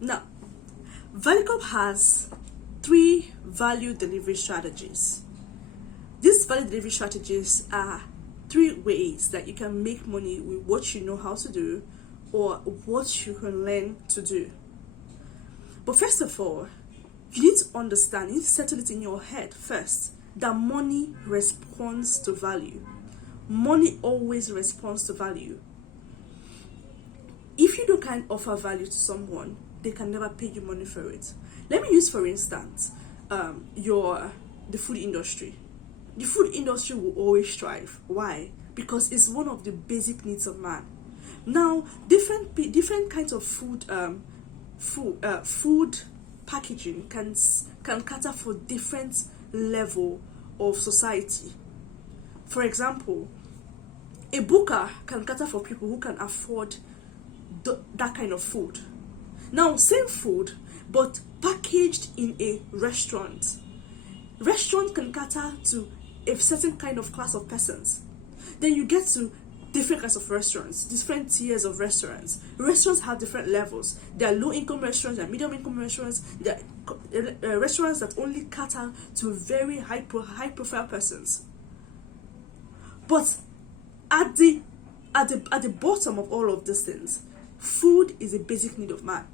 Now, Valucop has 3 value delivery strategies. These value delivery strategies are 3 ways that you can make money with what you know how to do or what you can learn to do. But first of all, you need to understand, you need to settle it in your head first, that money responds to value. Money always responds to value. If you can't offer value to someone, they can never pay you money for it. Let me use, for instance, the food industry. The food industry will always strive. Why? Because it's one of the basic needs of man. Now, different kinds of food packaging can cater for different level of society. For example, a booker can cater for people who can afford that kind of food. Now, same food, but packaged in a restaurant. Restaurant can cater to a certain kind of class of persons. Then you get to different kinds of restaurants, different tiers of restaurants. Restaurants have different levels. There are low-income restaurants, there are medium-income restaurants, there are restaurants that only cater to very high-profile persons. But at the bottom of all of these things, food is a basic need of man.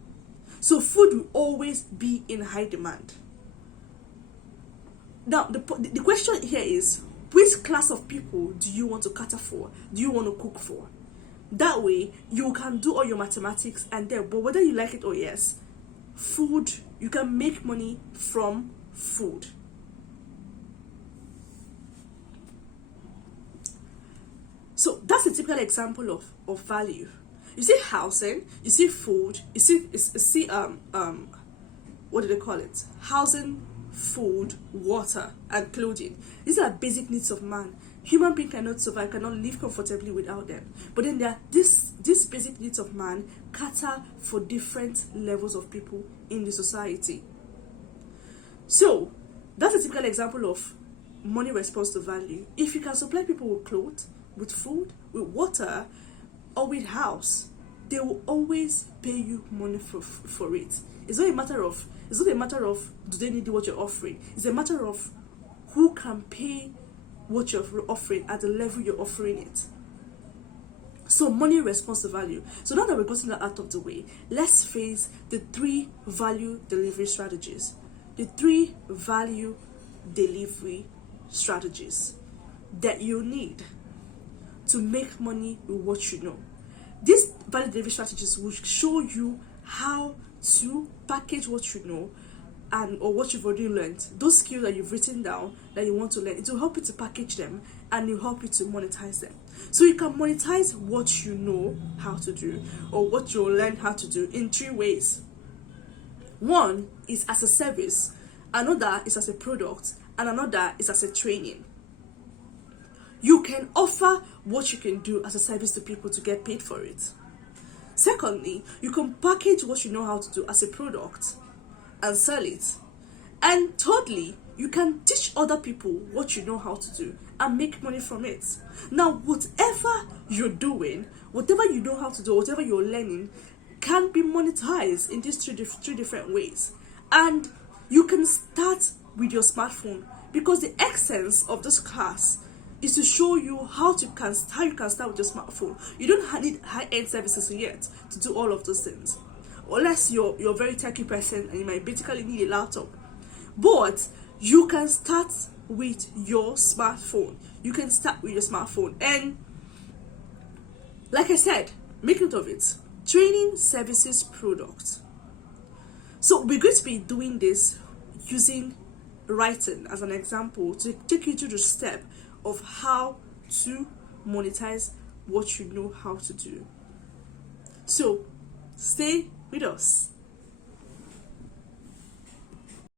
So food will always be in high demand. Now, the question here is, which class of people do you want to cater for? Do you want to cook for? That way, you can do all your mathematics and then, but whether you like it or yes, food, you can make money from food. So that's a typical example of value. You see housing, you see food, you see what do they call it? Housing, food, water, and clothing. These are basic needs of man. Human being cannot survive, cannot live comfortably without them. But then there are these basic needs of man cater for different levels of people in the society. So that's a typical example of money responds to value. If you can supply people with clothes, with food, with water, or with house, they will always pay you money for it. It's not a matter of do they need what you're offering. It's a matter of who can pay what you're offering at the level you're offering it. So money responds to value. So now that we're getting that out of the way, let's face the 3 value delivery strategies. The 3 value delivery strategies that you need to make money with what you know. These value delivery strategies will show you how to package what you know or what you've already learned. Those skills that you've written down that you want to learn, it will help you to package them and it will help you to monetize them. So you can monetize what you know how to do or what you'll learn how to do in 3 ways. One is as a service, another is as a product, and another is as a training. You can offer what you can do as a service to people to get paid for it. Secondly, you can package what you know how to do as a product and sell it. And thirdly, you can teach other people what you know how to do and make money from it. Now, whatever you're doing, whatever you know how to do, whatever you're learning, can be monetized in these three different ways. And you can start with your smartphone, because the essence of this class is to show you how you can start with your smartphone. You don't need high-end services yet to do all of those things, unless you're a very techy person and you might basically need a laptop. But you can start with your smartphone. And like I said, make note of it: training, services, product. So we're going to be doing this using writing as an example to take you through the step of how to monetize what you know how to do. So stay with us.